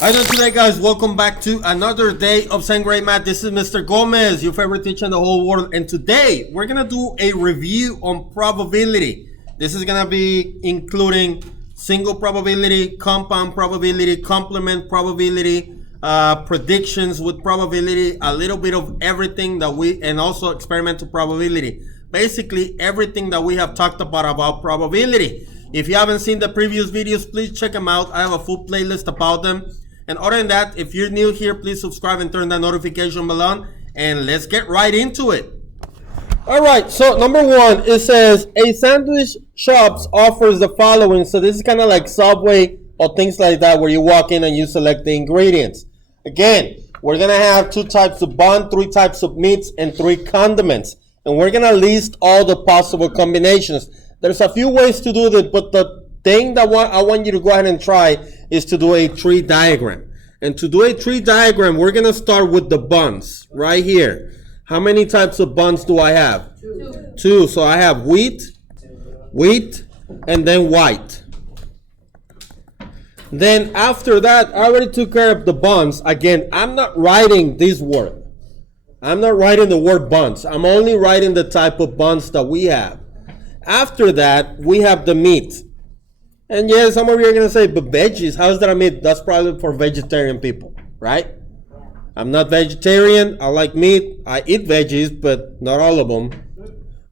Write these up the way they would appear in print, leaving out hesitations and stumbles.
How you doing today, guys? Welcome back to another day of 7th grade math. This is Mr. Gomez, your favorite teacher in the whole world. And today, we're going to do a review on probability. This is going to be including single probability, compound probability, complement probability, predictions with probability, a little bit of everything that and also experimental probability. Basically, everything that we have talked about probability. If you haven't seen the previous videos, please check them out. I have a full playlist about them. And other than that, if you're new here, please subscribe and turn that notification bell on. And let's get right into it. All right, so number one, it says a sandwich shop offers the following. So this is kind of like Subway or things like that, where you walk in and you select the ingredients. Again, we're going to have 2 types of bun, 3 types of meats, and 3 condiments. And we're going to list all the possible combinations. There's a few ways to do this, but the thing that I want you to go ahead and try is to do a tree diagram. And to do a tree diagram, we're going to start with the buns right here. How many types of buns do I have? 2. So I have wheat, and then white. Then after that, I already took care of the buns. Again, I'm not writing this word. I'm not writing the word buns. I'm only writing the type of buns that we have. After that, we have the meat. And yeah, some of you are going to say, but veggies, how is that a meat? That's probably for vegetarian people, right? I'm not vegetarian. I like meat. I eat veggies, but not all of them.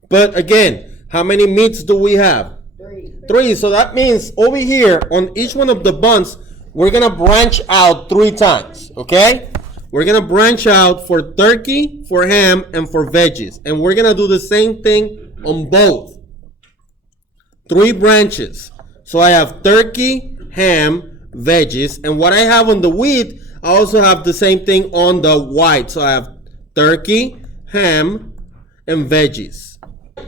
But again, how many meats do we have? 3. So that means over here on each one of the buns, we're going to branch out 3 times, okay? We're going to branch out for turkey, for ham, and for veggies. And we're going to do the same thing on both. 3 branches. So I have turkey, ham, veggies. And what I have on the wheat, I also have the same thing on the white. So I have turkey, ham, and veggies.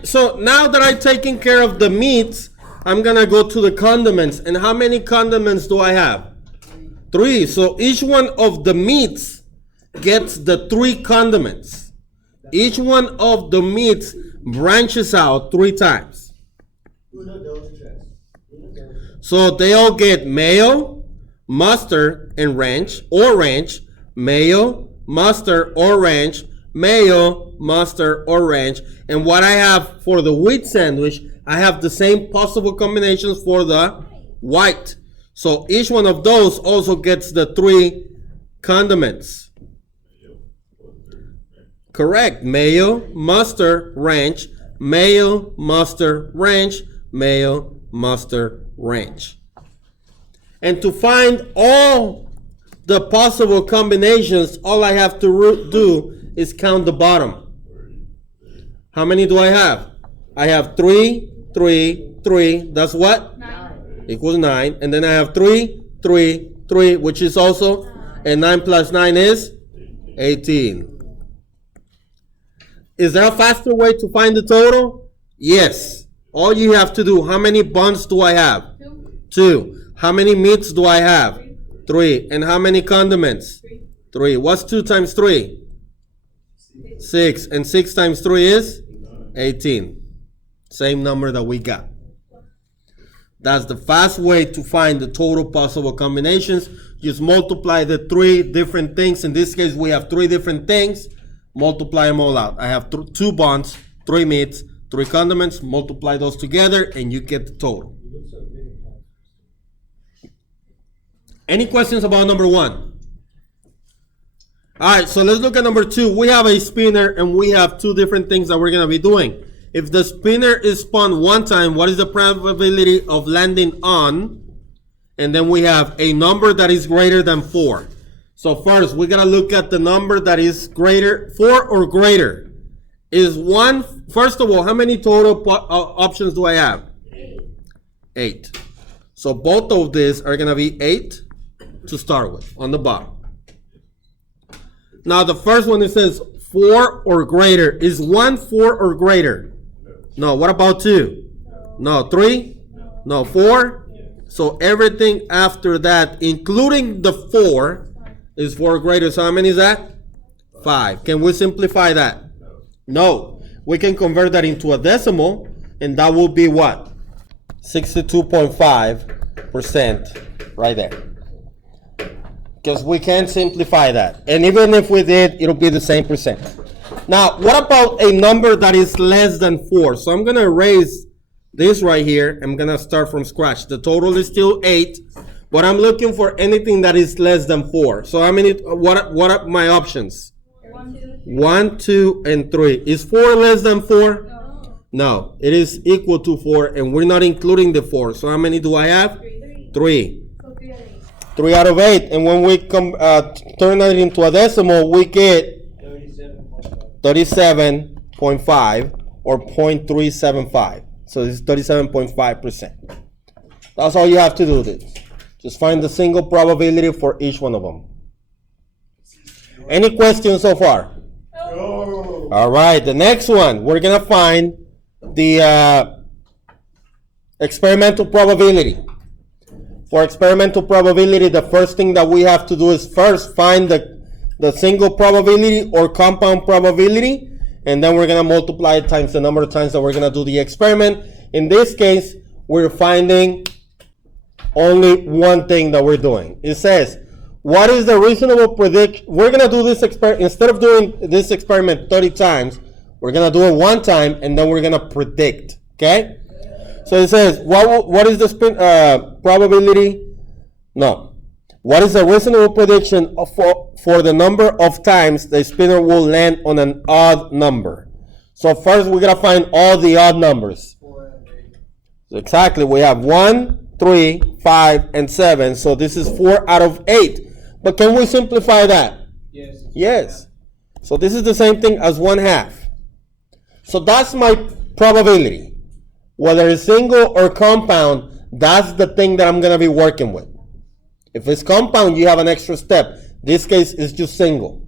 So now that I've taken care of the meats, I'm going to go to the condiments. And how many condiments do I have? 3. So each one of the meats gets the 3 condiments. Each one of the meats branches out 3 times. So they all get mayo, mustard, and ranch, or ranch, mayo, mustard, or ranch, mayo, mustard, or ranch. And what I have for the wheat sandwich, I have the same possible combinations for the white. So each one of those also gets the 3 condiments. Correct. Mayo, mustard, ranch, mayo, mustard, ranch, mayo, mustard, ranch. And to find all the possible combinations, all I have to do is count the bottom. How many do I have? I have 3, 3, 3. That's what? 9. Equals 9. And then I have 3, 3, 3, which is also, and 9 plus 9 is 18. Is there a faster way to find the total? Yes. All you have to do, how many buns do I have? 2. How many meats do I have? 3. And how many condiments? 3. What's 2 times 3? 6. And 6 times 3 is? 18. Same number that we got. That's the fast way to find the total possible combinations. Just multiply the 3 different things. In this case, we have 3 different things. Multiply them all out. I have 2 buns, 3 meats, 3 condiments, multiply those together, and you get the total. Any questions about number 1? All right, so let's look at number 2. We have a spinner, and we have 2 different things that we're going to be doing. If the spinner is spun 1 time, what is the probability of landing on? And then we have a number that is greater than 4. So first, we got to look at the number that is greater, 4 or greater. Is 1, first of all, how many total options do I have? 8. So both of these are going to be 8 to start with on the bottom. Now the first one, it says 4 or greater. Is 1 4 or greater? No. What about 2? No. 3? No. 4? So everything after that, including the 4, is 4 or greater. So how many is that? 5. Can we simplify that? No. We can convert that into a decimal, and that will be what? 62.5% right there. because we can't simplify that. And even if we did, it'll be the same percent. Now, what about a number that is less than 4? So I'm going to erase this right here. I'm going to start from scratch. The total is still 8, but I'm looking for anything that is less than 4. So how many? What are my options? 1, 2, and 3. Is 4 less than 4? No, it is equal to 4, and we're not including the 4. So how many do I have? 3. 3 out of 8. And when we turn it into a decimal, we get 37.5 or 0.375. So this is 37.5%. That's all you have to do. This. Just find the single probability for each one of them. Any questions so far? No. All right, the next one, we're going to find the experimental probability. For experimental probability, the first thing that we have to do is first find the single probability or compound probability, and then we're going to multiply it times the number of times that we're going to do the experiment. In this case, we're finding only one thing that we're doing. It says, what is the reasonable prediction? We're going to do this experiment, instead of doing this experiment 30 times, we're going to do it one time, and then we're going to predict, okay? So it says, what is the probability? No. What is the reasonable prediction for the number of times the spinner will land on an odd number? So first we're going to find all the odd numbers. So exactly, we have 1, 3, 5, and 7. So this is 4 out of 8. But can we simplify that? Yes. Yes. So this is the same thing as 1/2. So that's my probability. Whether it's single or compound, that's the thing that I'm going to be working with. If it's compound, you have an extra step. This case is just single.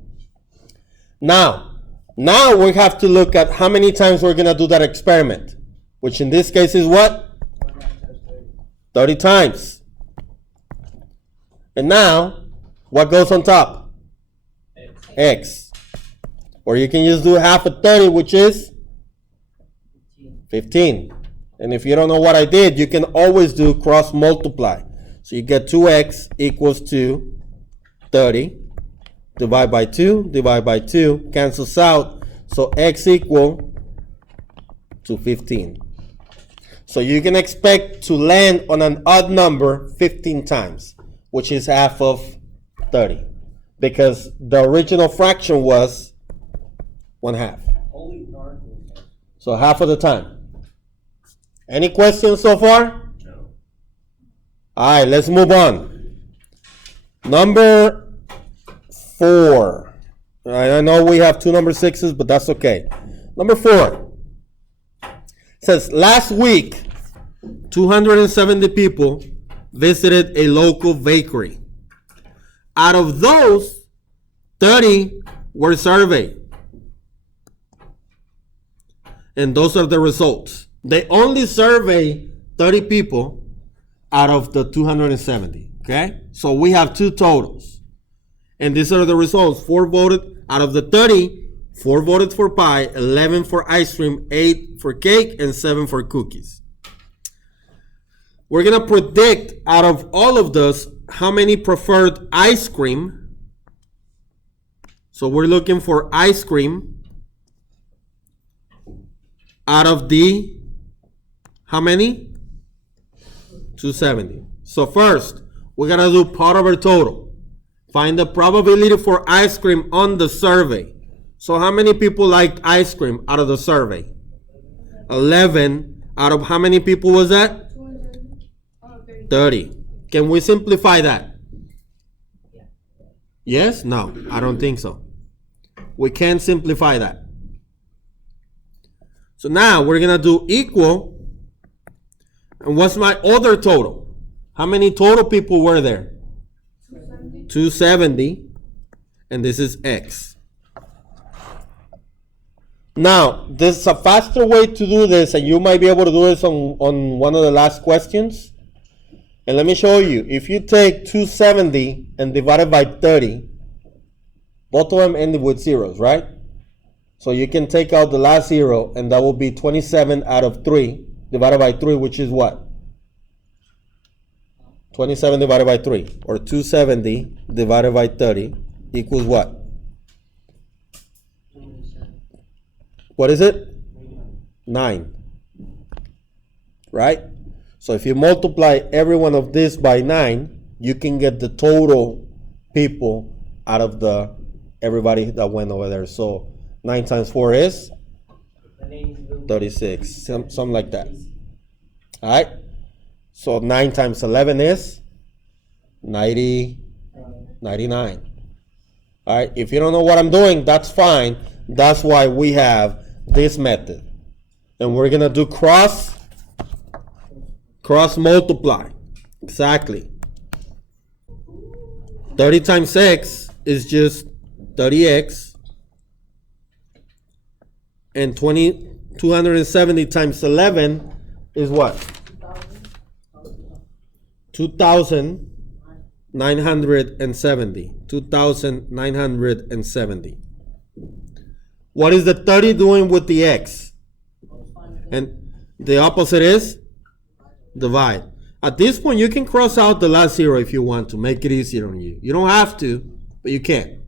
Now we have to look at how many times we're going to do that experiment, which in this case is what? 30 times. And now, what goes on top? X. Or you can just do half of 30, which is 15. And if you don't know what I did, you can always do cross multiply. So you get 2x equals to 30. Divide by 2, cancels out. So x equal to 15. So you can expect to land on an odd number 15 times, which is half of 30. Because the original fraction was 1/2. So half of the time. Any questions so far? No. All right, let's move on. Number 4. I know we have 2 number 6s, but that's okay. Number 4. It says, last week, 270 people visited a local bakery. Out of those, 30 were surveyed. And those are the results. They only survey 30 people out of the 270, okay? So we have 2 totals. And these are the results. 4 voted out of the 30, 4 voted for pie, 11 for ice cream, 8 for cake, and 7 for cookies. We're going to predict out of all of those how many preferred ice cream. So we're looking for ice cream out of the, how many? 270. So first, we're going to do part of our total. Find the probability for ice cream on the survey. So how many people liked ice cream out of the survey? 11 out of how many people was that? 30. Can we simplify that? Yes? No, I don't think so. We can't simplify that. So now we're going to do equal. And what's my other total? How many total people were there? 270. And this is X. Now, there's a faster way to do this, and you might be able to do this on one of the last questions. And let me show you. If you take 270 and divide it by 30, both of them ended with zeros, right? So you can take out the last zero, and that will be 27 out of 3 divided by 3, which is what? 27 divided by 3, or 270 divided by 30 equals what? What is it? 9. Right? So if you multiply every one of this by 9, you can get the total people out of the everybody that went over there. So 9 times 4 is 36, something like that. All right? So 9 times 11 is 99. All right? If you don't know what I'm doing, that's fine. That's why we have this method. And we're going to do cross multiply. Exactly. 30 times x is just 30x. And 270 times 11 is what? 2,970. 2,970. What is the 30 doing with the x? And the opposite is divide. At this point, you can cross out the last zero if you want to make it easier on you. You don't have to, but you can.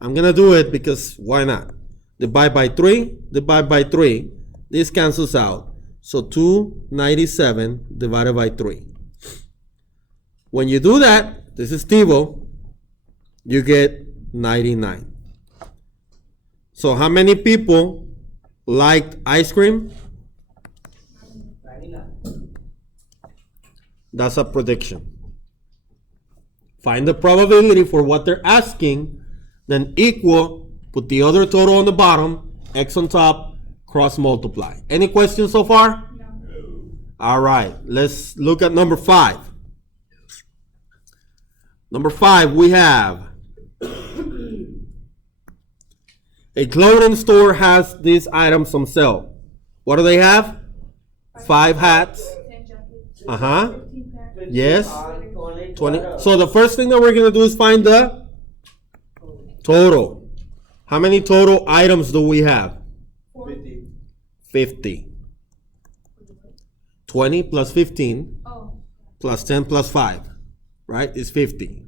I'm going to do it because why not? Divide by 3, divide by 3. This cancels out. So 297 divided by 3. When you do that, this is Tivo, you get 99. So how many people liked ice cream? 99. That's a prediction. Find the probability for what they're asking, then equal, put the other total on the bottom, x on top, cross multiply. Any questions so far? No. All right, let's look at number 5. Number 5, we have a clothing store has these items on sale. What do they have? 5 hats. Yes. 20. So the first thing that we're going to do is find the total. How many total items do we have? 50. 20 plus 15 plus 10 plus 5, right, is 50.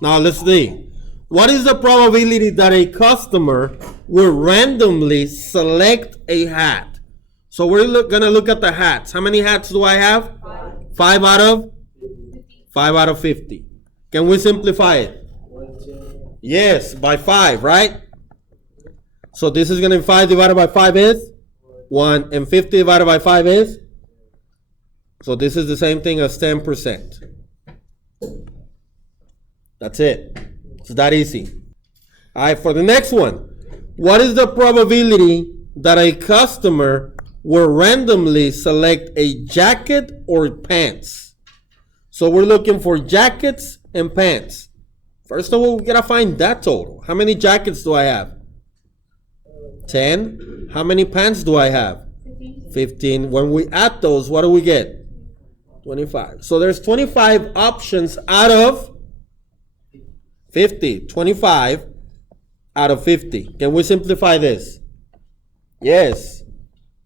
Now let's see. What is the probability that a customer will randomly select a hat? So we're going to look at the hats. How many hats do I have? 5 out of 5 out of 50. Can we simplify it? Yes, by 5, right? So this is going to be 5 divided by 5 is 1, and 50 divided by 5 is? So this is the same thing as 10%. That's it. It's that easy. All right, for the next one. What is the probability that a customer will randomly select a jacket or pants? So we're looking for jackets and pants. First of all, we gotta find that total. How many jackets do I have? 10. How many pants do I have? 15. When we add those, what do we get? 25. So there's 25 options out of 50. 25 out of 50. Can we simplify this? Yes.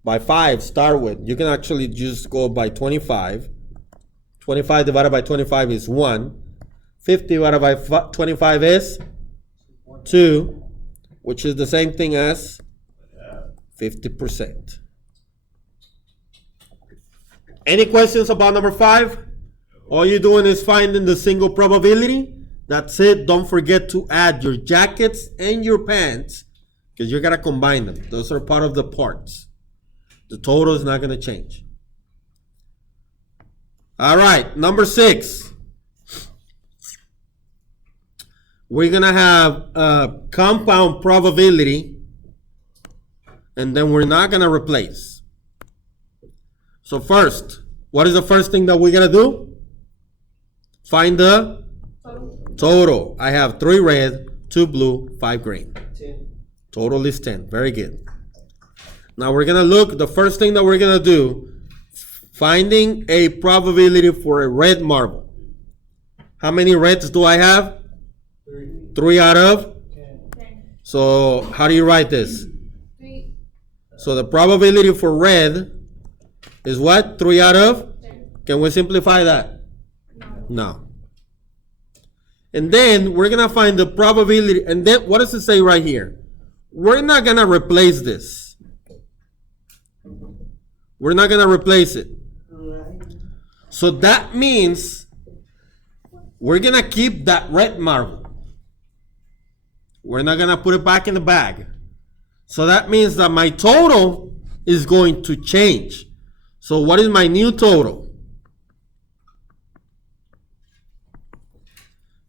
By 5, start with. You can actually just go by 25. 25 divided by 25 is 1. 50 divided by 25 is 2, which is the same thing as 50%. Any questions about number 5? All you're doing is finding the single probability. That's it. Don't forget to add your jackets and your pants because you're going to combine them. Those are part of the parts. The total is not going to change. All right, number 6. We're going to have a compound probability, and then we're not going to replace. So first, what is the first thing that we're going to do? Find the total. I have 3 red, 2 blue, 5 green. 10. Total is 10. Very good. Now we're going to look, the first thing that we're going to do, finding a probability for a red marble. How many reds do I have? 3 out of 10. So how do you write this? 3. So the probability for red is what? 3 out of 10. Can we simplify that? No. And then we're going to find the probability. And then what does it say right here? We're not going to replace this. We're not going to replace it. So that means we're going to keep that red marble. We're not going to put it back in the bag. So that means that my total is going to change. So what is my new total?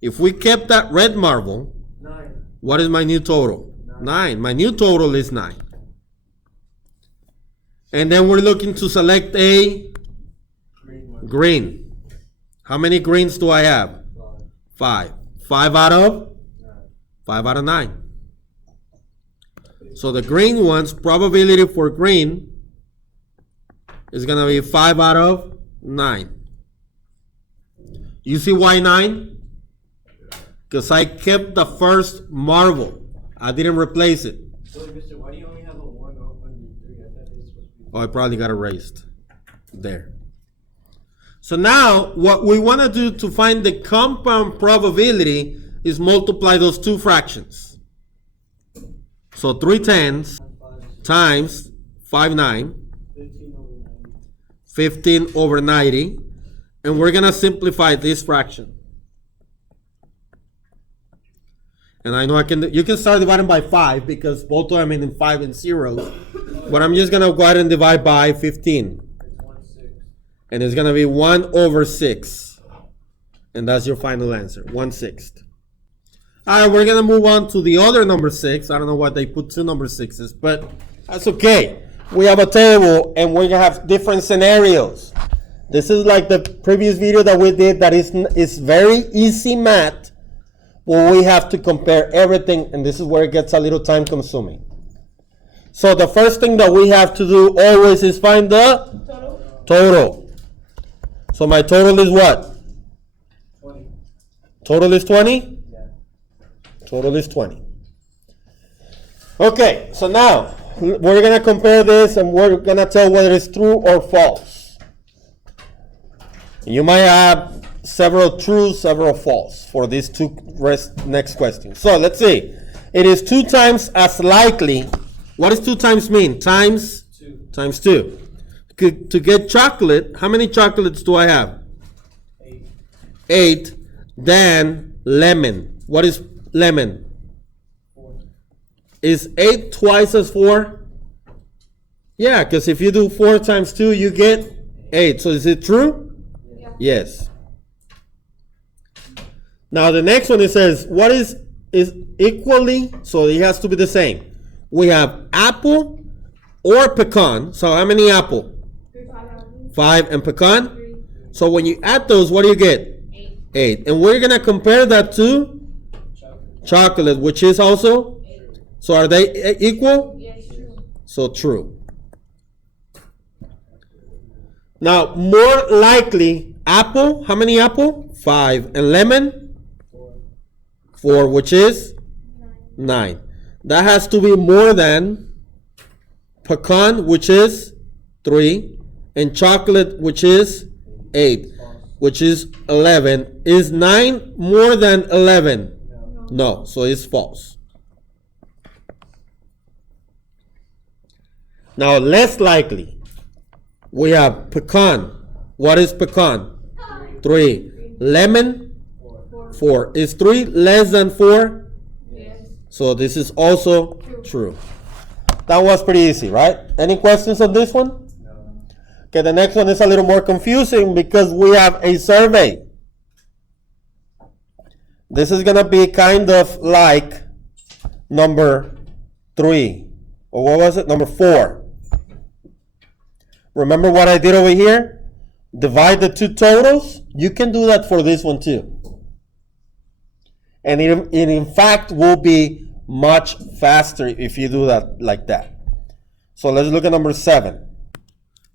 If we kept that red marble, 9. what is my new total? 9. My new total is 9. And then we're looking to select a green. How many greens do I have? 5. 5 out of? 5 out of 9. So the green one's probability for green is going to be 5 out of 9. You see why 9? Because I kept the first marble. I didn't replace it. So, Mr., why do you only have a 1 on the 3? I thought it was supposed to be. Oh, I probably got erased. There. So now, what we want to do to find the compound probability is multiply those two fractions. So 3 tenths times 5 9. 15 over 90. And we're going to simplify this fraction. And I know you can start dividing by 5 because both of them end in 5 and 0. But I'm just going to go ahead and divide by 15. And it's going to be 1 over 6. And that's your final answer, 1/6. All right, we're going to move on to the other number 6. I don't know why they put 2 number 6s, but that's okay. We have a table and we're going to have different scenarios. This is like the previous video that we did that is very easy math. Well, we have to compare everything, and this is where it gets a little time consuming. So the first thing that we have to do always is find the total. So my total is what? 20. Total is 20? Yeah. Total is 20. Okay, so now we're going to compare this and we're going to tell whether it's true or false. You might have several true, several false for these two next questions. So let's see. It is 2 times as likely. What does 2 times mean? Times 2. Times 2. To get chocolate, how many chocolates do I have? 8. 8. Then lemon. What is lemon? 4. Is 8 twice as 4? Yeah, because if you do 4 times 2, you get 8. So is it true? Yeah. Yes. Now the next one, it says, what is equally, so it has to be the same. We have apple or pecan. So how many apple? 5 and pecan. 3. So when you add those, what do you get? 8. 8. And we're going to compare that to chocolate, which is also? 8. So are they equal? Yes, true. So true. Now, more likely, apple. How many apple? 5. And lemon? 4, which is 9. That has to be more than pecan, which is 3, and chocolate, which is 8, which is 11. Is 9 more than 11? No, so it's false. Now, less likely, we have pecan. What is pecan? 3. Lemon? 4. Is 3 less than 4? Yes. So this is also true. That was pretty easy, right? Any questions on this one? No. Okay, the next one is a little more confusing because we have a survey. This is going to be kind of like number 3. Or what was it? Number 4. Remember what I did over here? Divide the two totals. You can do that for this one too. And it in fact will be much faster if you do that like that. So let's look at number 7.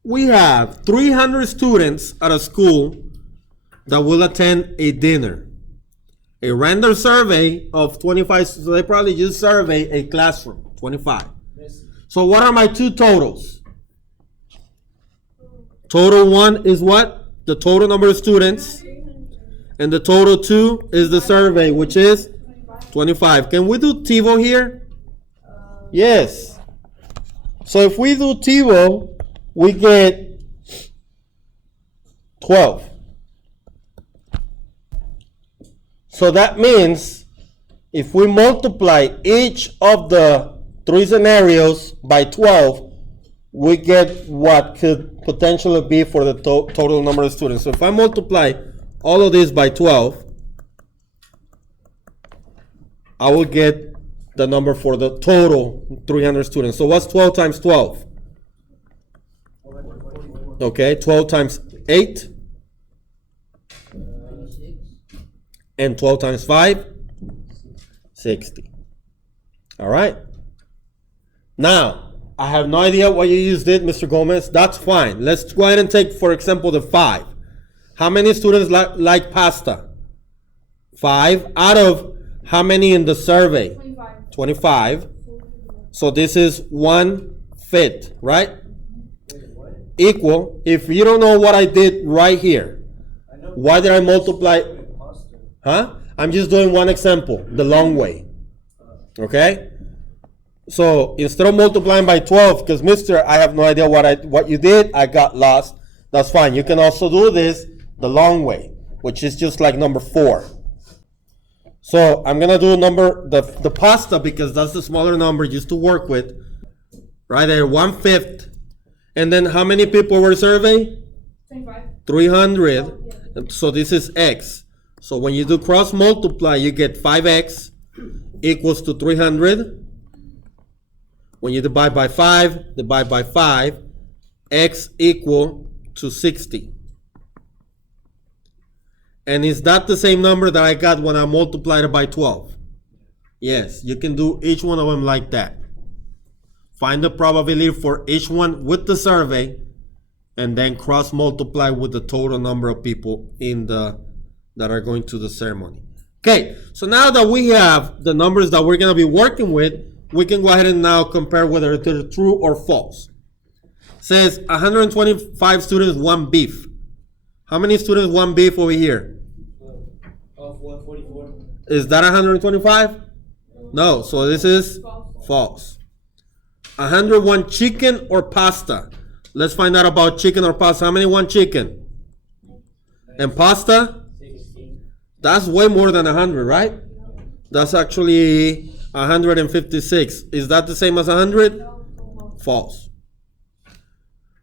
We have 300 students at a school that will attend a dinner. A random survey of 25, so they probably just survey a classroom, 25. So what are my two totals? Total 1 is what? The total number of students. And the total 2 is the survey, which is 25. Can we do TiVo here? Yes. So if we do TiVo, we get 12. So that means if we multiply each of the 3 scenarios by 12, we get what could potentially be for the total number of students. So if I multiply all of this by 12, I will get the number for the total 300 students. So what's 12 times 12? Okay, 12 times 8. And 12 times 5? 60. All right. Now, I have no idea what you just did, Mr. Gomez. That's fine. Let's go ahead and take, for example, the 5. How many students like pasta? 5 out of how many in the survey? 25. So this is 1/5, right? Equal. If you don't know what I did right here, why did I multiply? Huh? I'm just doing one example, the long way. Okay? So instead of multiplying by 12, because Mr., I have no idea what you did, I got lost. That's fine. You can also do this the long way, which is just like number 4. So I'm gonna do the pasta because that's the smaller number just to work with. Right there, 1/5. And then how many people were surveyed? 300. So this is X. So when you do cross multiply, you get 5x equals to 300. When you divide by 5, x equal to 60. And is that the same number that I got when I multiplied it by 12? Yes, you can do each one of them like that. Find the probability for each one with the survey, and then cross multiply with the total number of people that are going to the ceremony. Okay, so now that we have the numbers that we're gonna be working with, we can go ahead and now compare whether they're true or false. It says 125 students want beef. How many students want beef over here? 144. Is that 125? No, so this is false. 100 want chicken or pasta. Let's find out about chicken or pasta. How many want chicken? And pasta? 16. That's way more than 100, right? That's actually 156. Is that the same as 100? False.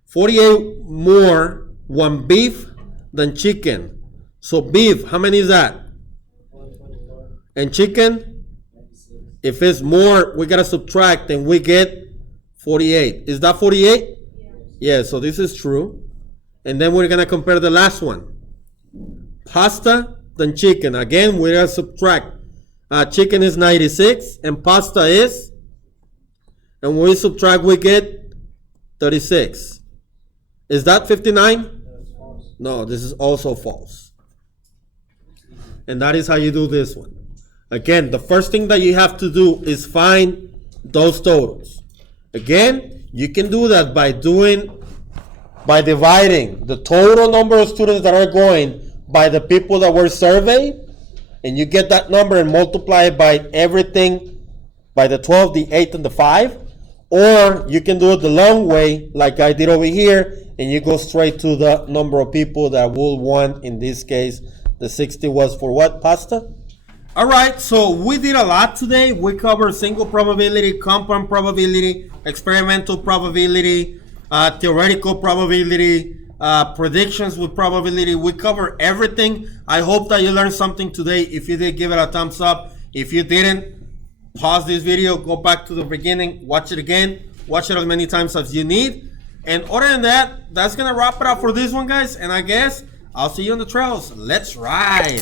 48 more want beef than chicken. So beef, how many is that? 124. And chicken? 96. If it's more, we gotta subtract and we get 48. Is that 48? Yeah, so this is true. And then we're gonna compare the last one. Pasta than chicken. Again, we're gonna subtract. Chicken is 96 and pasta is, and when we subtract we get 36. Is that 59? That's false. No, this is also false. And that is how you do this one. Again, the first thing that you have to do is find those totals. Again, you can do that by dividing the total number of students that are going by the people that were surveyed, and you get that number and multiply it by everything, by the 12, the 8, and the 5. Or you can do it the long way, like I did over here, and you go straight to the number of people that will want. In this case, the 60 was for what, pasta? All right, so we did a lot today. We covered single probability, compound probability, experimental probability, theoretical probability, predictions with probability. We cover everything. I hope that you learned something today. If you did, give it a thumbs up. If you didn't, pause this video, go back to the beginning, watch it again, watch it as many times as you need. And other than that, that's gonna wrap it up for this one, guys. And I guess I'll see you on the trails. Let's ride.